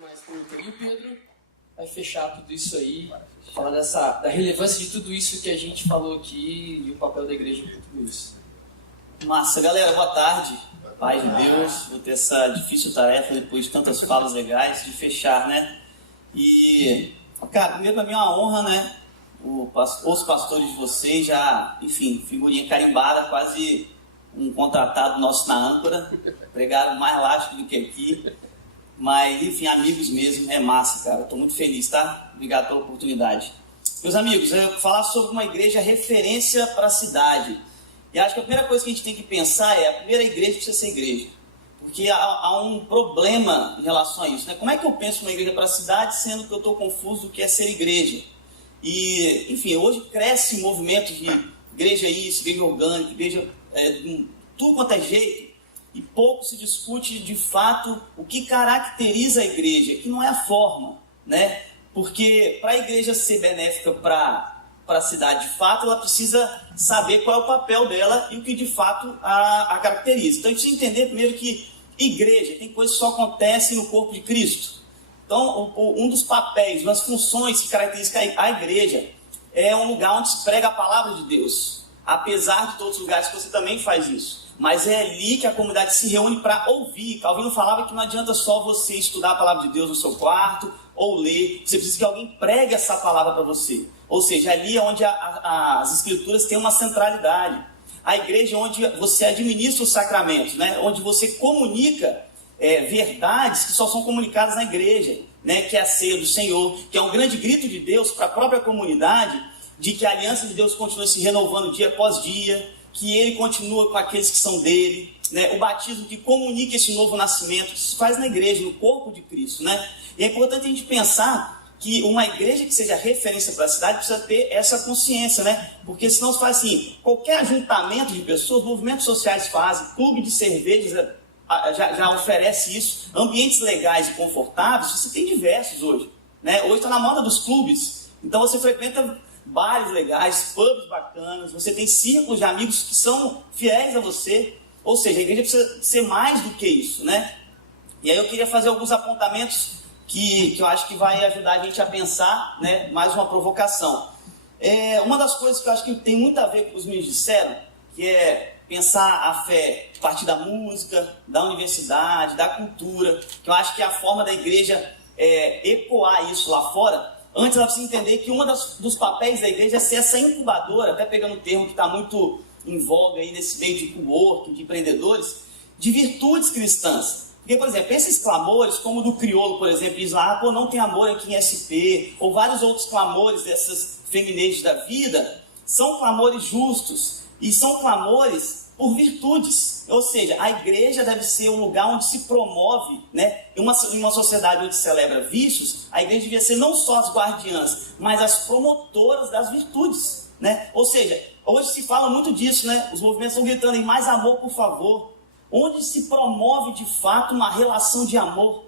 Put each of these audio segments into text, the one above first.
mais curta. E o Pedro vai fechar tudo isso aí, falar da relevância de tudo isso que a gente falou aqui e o papel da igreja em tudo isso. Massa, galera, boa tarde. Paz de Deus, vou ter essa difícil tarefa depois de tantas falas legais de fechar, né? E, cara, primeiro pra mim é uma honra, né? Os pastores de vocês já, enfim, figurinha carimbada, quase um contratado nosso na âncora, pregaram mais elástico do que aqui, mas, enfim, amigos mesmo, é massa, cara, estou muito feliz, tá? Obrigado pela oportunidade. Meus amigos, eu vou falar sobre uma igreja referência para a cidade, e acho que a primeira coisa que a gente tem que pensar é, a primeira igreja precisa ser igreja, porque há um problema em relação a isso, né? Como é que eu penso uma igreja para a cidade, sendo que eu estou confuso do que é ser igreja? E, enfim, hoje cresce um movimento de igreja isso, igreja orgânica, igreja tudo quanto é jeito, e pouco se discute de fato o que caracteriza a igreja, que não é a forma, né? Porque para a igreja ser benéfica para a cidade de fato, ela precisa saber qual é o papel dela e o que de fato a caracteriza. Então a gente precisa entender primeiro que igreja tem coisas que só acontecem no corpo de Cristo. Então, um dos papéis, das funções que caracterizam a igreja é um lugar onde se prega a palavra de Deus. Apesar de todos os lugares que você também faz isso. Mas é ali que a comunidade se reúne para ouvir. Calvino falava que não adianta só você estudar a palavra de Deus no seu quarto ou ler. Você precisa que alguém pregue essa palavra para você. Ou seja, ali é onde as escrituras têm uma centralidade. A igreja é onde você administra os sacramentos, né? Onde você comunica verdades que só são comunicadas na igreja, né? Que é a ceia do Senhor, que é um grande grito de Deus para a própria comunidade, de que a aliança de Deus continua se renovando dia após dia, que Ele continua com aqueles que são dele, né? O batismo que comunica esse novo nascimento, que se faz na igreja, no corpo de Cristo, né? E é importante a gente pensar que uma igreja que seja referência para a cidade precisa ter essa consciência, né? Porque senão se faz assim, qualquer ajuntamento de pessoas, movimentos sociais fazem, clube de cervejas já oferece isso, ambientes legais e confortáveis, você tem diversos hoje, né? Hoje está na moda dos clubes, então você frequenta bares legais, pubs bacanas, você tem círculos de amigos que são fiéis a você, ou seja, a igreja precisa ser mais do que isso, né? E aí eu queria fazer alguns apontamentos que eu acho que vai ajudar a gente a pensar, né? Mais uma provocação. Uma das coisas que eu acho que tem muito a ver com o que os meninos disseram, que é pensar a fé a partir da música, da universidade, da cultura, que eu acho que a forma da igreja ecoar isso lá fora. Antes ela precisa entender que dos papéis da igreja é ser essa incubadora, até pegando o termo que está muito em voga aí nesse meio de co-working, de empreendedores, de virtudes cristãs. Porque, por exemplo, esses clamores, como o do crioulo, por exemplo, diz lá, não tem amor aqui em SP, ou vários outros clamores dessas feminetes da vida, são clamores justos, e são clamores por virtudes. Ou seja, a igreja deve ser um lugar onde se promove, né? Em uma sociedade onde se celebra vícios, a igreja devia ser não só as guardiãs, mas as promotoras das virtudes, né? Ou seja, hoje se fala muito disso, né? Os movimentos estão gritando em mais amor, por favor. Onde se promove de fato uma relação de amor,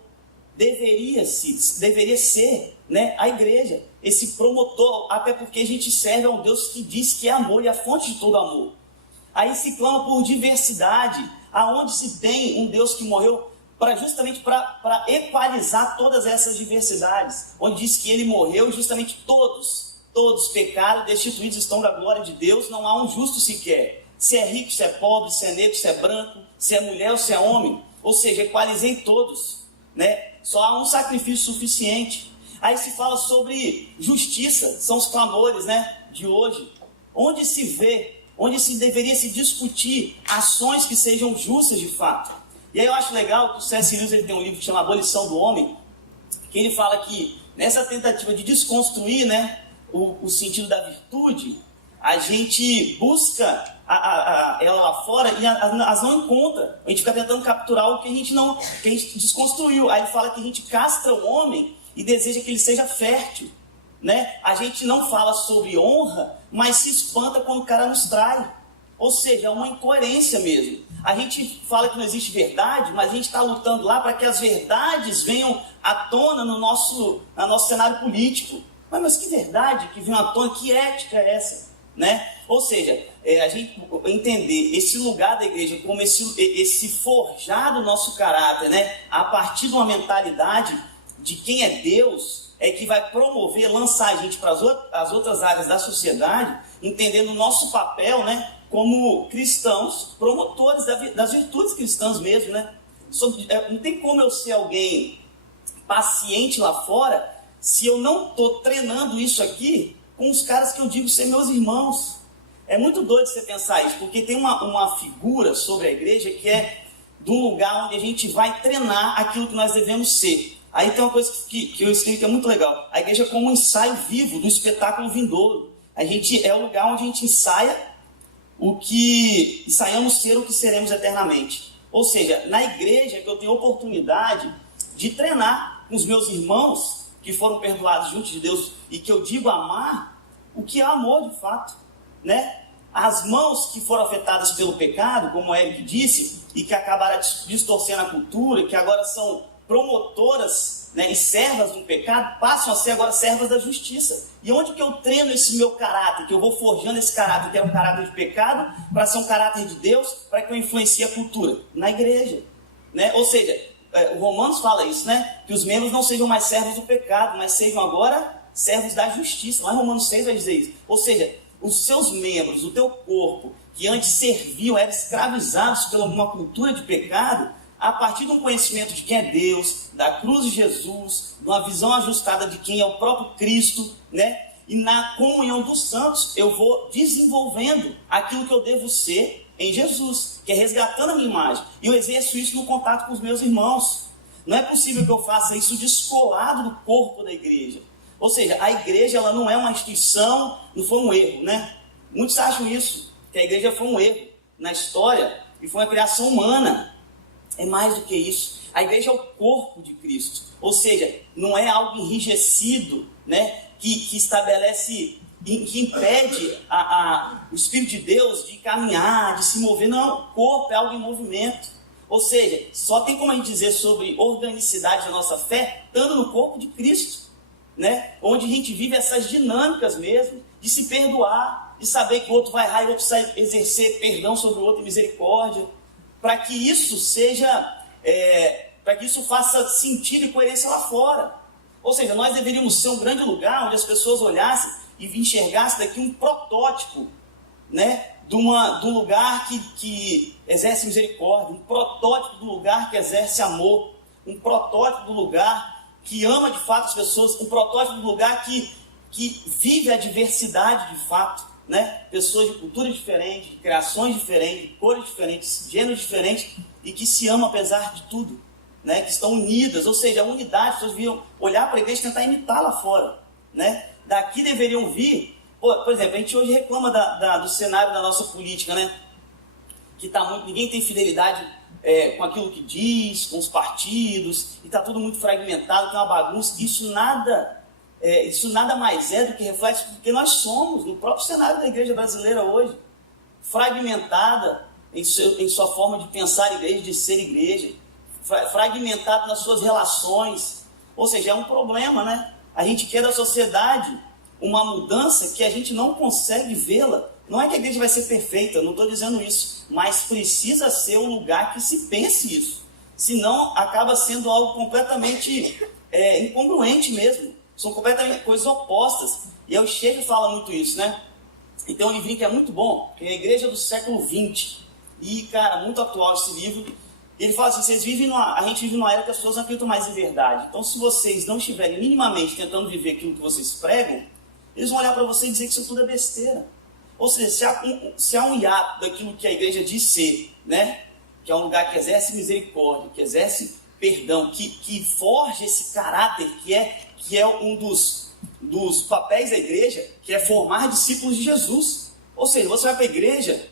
deveria ser, né, a igreja, esse promotor, até porque a gente serve a um Deus que diz que é amor e a fonte de todo amor. Aí se clama por diversidade, aonde se tem um Deus que morreu justamente para equalizar todas essas diversidades, onde diz que ele morreu e justamente todos pecaram, destituídos estão da glória de Deus, não há um justo sequer. Se é rico, se é pobre, se é negro, se é branco, se é mulher ou se é homem, ou seja, equalizei todos, né? Só há um sacrifício suficiente. Aí se fala sobre justiça, são os clamores, né, de hoje, onde se deveria se discutir ações que sejam justas de fato. E aí eu acho legal que o C.S. Lewis ele tem um livro que chama Abolição do Homem, que ele fala que nessa tentativa de desconstruir, né, o sentido da virtude, a gente busca ela lá fora e as não encontra. A gente fica tentando capturar o que a gente desconstruiu. Aí ele fala que a gente castra o homem e deseja que ele seja fértil, né? A gente não fala sobre honra, mas se espanta quando o cara nos trai. Ou seja, é uma incoerência mesmo. A gente fala que não existe verdade, mas a gente está lutando lá para que as verdades venham à tona no nosso cenário político. Mas que verdade que vem à tona? Que ética é essa? Né? Ou seja, a gente entender esse lugar da igreja como esse forjar do nosso caráter, né? A partir de uma mentalidade de quem é Deus é que vai promover, lançar a gente para as outras áreas da sociedade, entendendo o nosso papel, né, como cristãos, promotores das virtudes cristãs mesmo, né? Não tem como eu ser alguém paciente lá fora se eu não estou treinando isso aqui com os caras que eu digo ser meus irmãos. É muito doido você pensar isso, porque tem uma figura sobre a igreja que é do lugar onde a gente vai treinar aquilo que nós devemos ser. Aí tem uma coisa que eu escrevi que é muito legal. A igreja é como um ensaio vivo do espetáculo vindouro. A gente é o lugar onde a gente ensaiamos ser o que seremos eternamente. Ou seja, na igreja que eu tenho oportunidade de treinar com os meus irmãos que foram perdoados junto de Deus e que eu digo amar, o que é amor de fato, né? As mãos que foram afetadas pelo pecado, como o Eric disse, e que acabaram distorcendo a cultura, que agora são promotoras, né, e servas do pecado, passam a ser agora servas da justiça. E onde que eu treino esse meu caráter, que eu vou forjando esse caráter, que é um caráter de pecado, para ser um caráter de Deus, para que eu influencie a cultura? Na igreja, né? Ou seja, o Romanos fala isso, né? Que os membros não sejam mais servos do pecado, mas sejam agora servos da justiça. Lá em Romanos 6 vai dizer isso. Ou seja, os seus membros, o teu corpo, que antes serviam, eram escravizados pela uma cultura de pecado, a partir de um conhecimento de quem é Deus, da cruz de Jesus, de uma visão ajustada de quem é o próprio Cristo, né? E na comunhão dos santos, eu vou desenvolvendo aquilo que eu devo ser em Jesus, que é resgatando a minha imagem. E eu exerço isso no contato com os meus irmãos. Não é possível que eu faça isso descolado do corpo da igreja. Ou seja, a igreja ela não é uma instituição, não foi um erro, né? Muitos acham isso, que a igreja foi um erro na história e foi uma criação humana. É mais do que isso. A igreja é o corpo de Cristo. Ou seja, não é algo enrijecido, né? Que estabelece, que impede o Espírito de Deus de caminhar, de se mover. Não, o corpo é algo em movimento. Ou seja, só tem como a gente dizer sobre organicidade da nossa fé estando no corpo de Cristo, né? Onde a gente vive essas dinâmicas mesmo, de se perdoar, de saber que o outro vai errar e o outro sai exercer perdão sobre o outro e misericórdia, para que isso para que isso faça sentido e coerência lá fora. Ou seja, nós deveríamos ser um grande lugar onde as pessoas olhassem e enxergassem daqui um protótipo, né? De um lugar que exerce misericórdia, um protótipo do lugar que exerce amor, um protótipo do lugar que ama de fato as pessoas, um protótipo do lugar que vive a diversidade de fato, né? Pessoas de culturas diferentes, de criações diferentes, de cores diferentes, gêneros diferentes, e que se amam apesar de tudo, né? Que estão unidas, ou seja, a unidade, as pessoas deviam olhar para a igreja e tentar imitar lá fora, né? Daqui deveriam vir, por exemplo, a gente hoje reclama do cenário da nossa política, né? Que está muito, ninguém tem fidelidade com aquilo que diz, com os partidos, e está tudo muito fragmentado, tem uma bagunça. Isso nada mais é do que reflete do que nós somos no próprio cenário da igreja brasileira hoje, fragmentada em sua forma de pensar igreja, de ser igreja, fragmentada nas suas relações. Ou seja, é um problema, né? A gente quer da sociedade uma mudança que a gente não consegue vê-la. Não é que a igreja vai ser perfeita, não estou dizendo isso, mas precisa ser um lugar que se pense isso. Senão acaba sendo algo completamente incongruente mesmo. São completamente coisas opostas. E o Schaeffer fala muito isso, né? E tem um livrinho que é muito bom, que é a Igreja do século XX. E, cara, muito atual esse livro. Ele fala assim, a gente vive numa era que as pessoas não acreditam mais em verdade. Então, se vocês não estiverem minimamente tentando viver aquilo que vocês pregam, eles vão olhar para você e dizer que isso tudo é besteira. Ou seja, se há um hiato daquilo que a igreja diz ser, né? Que é um lugar que exerce misericórdia, que exerce perdão, que forja esse caráter que é um dos papéis da igreja, que é formar discípulos de Jesus. Ou seja, você vai para a igreja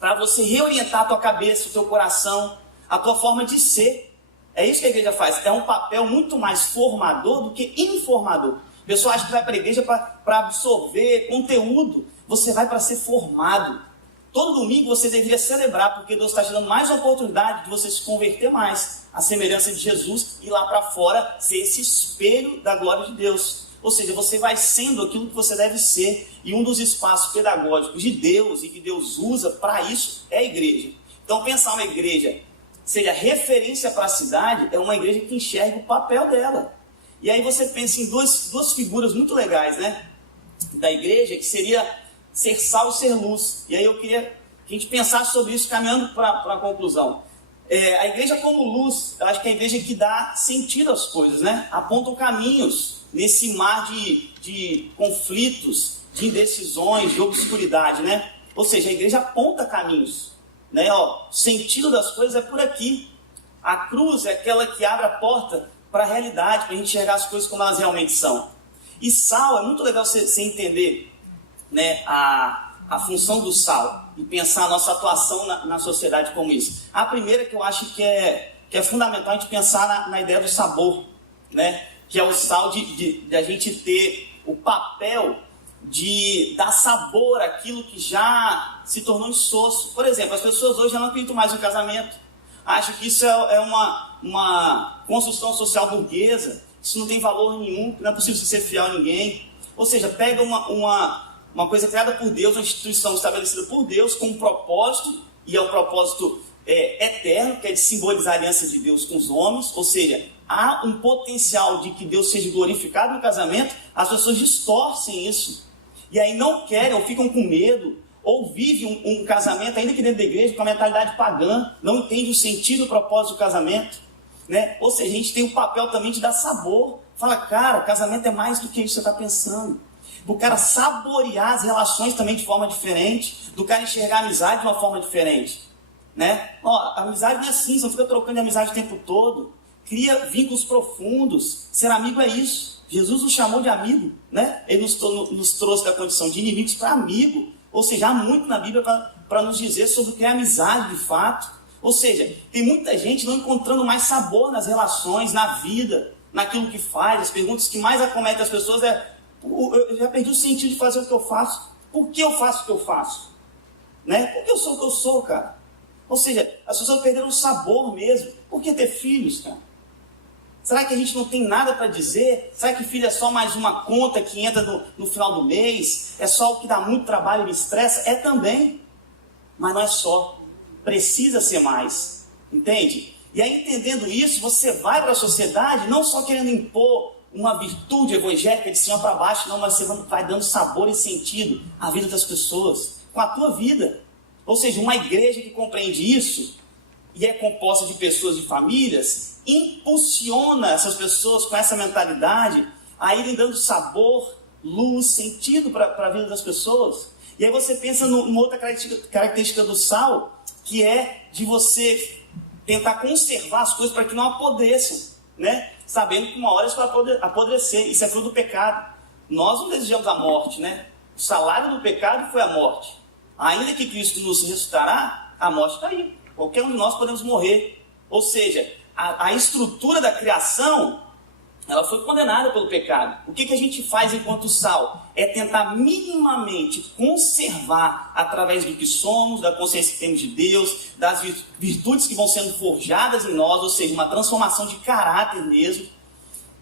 para você reorientar a tua cabeça, o teu coração, a tua forma de ser. É isso que a igreja faz. É um papel muito mais formador do que informador. O pessoal acha que vai para a igreja para absorver conteúdo. Você vai para ser formado. Todo domingo você deveria celebrar, porque Deus está te dando mais oportunidade de você se converter mais à semelhança de Jesus e lá para fora ser esse espelho da glória de Deus. Ou seja, você vai sendo aquilo que você deve ser. E um dos espaços pedagógicos de Deus e que Deus usa para isso é a igreja. Então pensar uma igreja seja referência para a cidade é uma igreja que enxerga o papel dela. E aí você pensa em duas figuras muito legais, né, da igreja, que seria ser sal e ser luz. E aí eu queria que a gente pensasse sobre isso, caminhando para a conclusão. A igreja como luz, eu acho que é a igreja que dá sentido às coisas, né? Apontam caminhos nesse mar de conflitos, de indecisões, de obscuridade, né? Ou seja, a igreja aponta caminhos, né? O sentido das coisas é por aqui. A cruz é aquela que abre a porta para a realidade, para a gente enxergar as coisas como elas realmente são. E sal, é muito legal você entender, né, a função do sal e pensar a nossa atuação na sociedade como isso. A primeira que eu acho que é fundamental a gente pensar na ideia do sabor, né? Que é o sal de a gente ter o papel de dar sabor àquilo que já se tornou insosso. Por exemplo, as pessoas hoje já não acreditam mais no casamento. Acham que isso é uma construção social burguesa, isso não tem valor nenhum, não é possível ser fiel a ninguém. Ou seja, pega uma coisa criada por Deus, uma instituição estabelecida por Deus com um propósito, e é um propósito eterno, que é de simbolizar a aliança de Deus com os homens. Ou seja, há um potencial de que Deus seja glorificado no casamento, as pessoas distorcem isso. E aí não querem, ou ficam com medo, ou vivem um casamento, ainda que dentro da igreja, com a mentalidade pagã, não entende o sentido e o propósito do casamento, né? Ou seja, a gente tem o papel também de dar sabor. Fala, cara, casamento é mais do que isso que você está pensando. Do cara saborear as relações também de forma diferente, do cara enxergar a amizade de uma forma diferente, né? Ó, a amizade não é assim, você não fica trocando de amizade o tempo todo. Cria vínculos profundos. Ser amigo é isso. Jesus nos chamou de amigo, né? Ele nos trouxe da condição de inimigos para amigo. Ou seja, há muito na Bíblia para nos dizer sobre o que é amizade de fato. Ou seja, tem muita gente não encontrando mais sabor nas relações, na vida, naquilo que faz. As perguntas que mais acometem as pessoas eu já perdi o sentido de fazer o que eu faço. Por que eu faço o que eu faço? Né? Por que eu sou o que eu sou, cara? Ou seja, as pessoas perderam o sabor mesmo. Por que ter filhos, cara? Será que a gente não tem nada para dizer? Será que filho é só mais uma conta que entra no final do mês? É só o que dá muito trabalho e me estressa? É também. Mas não é só. Precisa ser mais. Entende? E aí, entendendo isso, você vai para a sociedade não só querendo impor uma virtude evangélica de cima para baixo, não, mas você vai dando sabor e sentido à vida das pessoas, com a tua vida. Ou seja, uma igreja que compreende isso e é composta de pessoas de famílias, impulsiona essas pessoas com essa mentalidade a irem dando sabor, luz, sentido para a vida das pessoas. E aí você pensa numa outra característica do sal, que é de você tentar conservar as coisas para que não apodreçam, né? Sabendo que uma hora isso vai apodrecer. Isso é fruto do pecado. Nós não desejamos a morte, né? O salário do pecado foi a morte. Ainda que Cristo nos ressuscitará, a morte está aí. Qualquer um de nós podemos morrer. Ou seja, a estrutura da criação, ela foi condenada pelo pecado. O que a gente faz enquanto sal? É tentar minimamente conservar, através do que somos, da consciência que temos de Deus, das virtudes que vão sendo forjadas em nós, ou seja, uma transformação de caráter mesmo,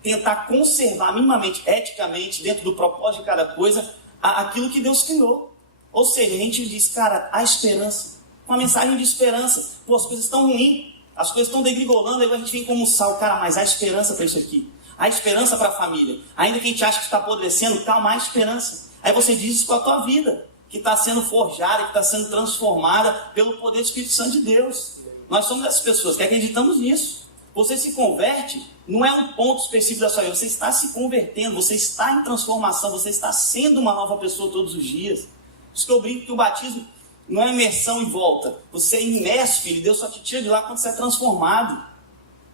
tentar conservar minimamente, eticamente, dentro do propósito de cada coisa, aquilo que Deus criou. Ou seja, a gente diz, cara, há esperança, uma mensagem de esperança. Pô, as coisas estão ruins, as coisas estão degringolando, aí a gente vem como sal, cara, mas há esperança para isso aqui. Há esperança para a família. Ainda que a gente ache que está apodrecendo, calma, há esperança. Aí você diz isso com a tua vida, que está sendo forjada, que está sendo transformada pelo poder do Espírito Santo de Deus. Nós somos essas pessoas que acreditamos nisso. Você se converte, não é um ponto específico da sua vida, você está se convertendo, você está em transformação, você está sendo uma nova pessoa todos os dias. Por isso que eu brinco que o batismo não é imersão e volta. Você é imerso, filho, Deus só te tira de lá quando você é transformado.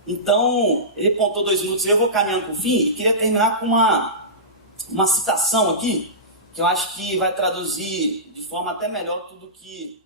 Então, ele apontou 2 minutos, eu vou caminhando para o fim e queria terminar com uma citação aqui, que eu acho que vai traduzir de forma até melhor tudo que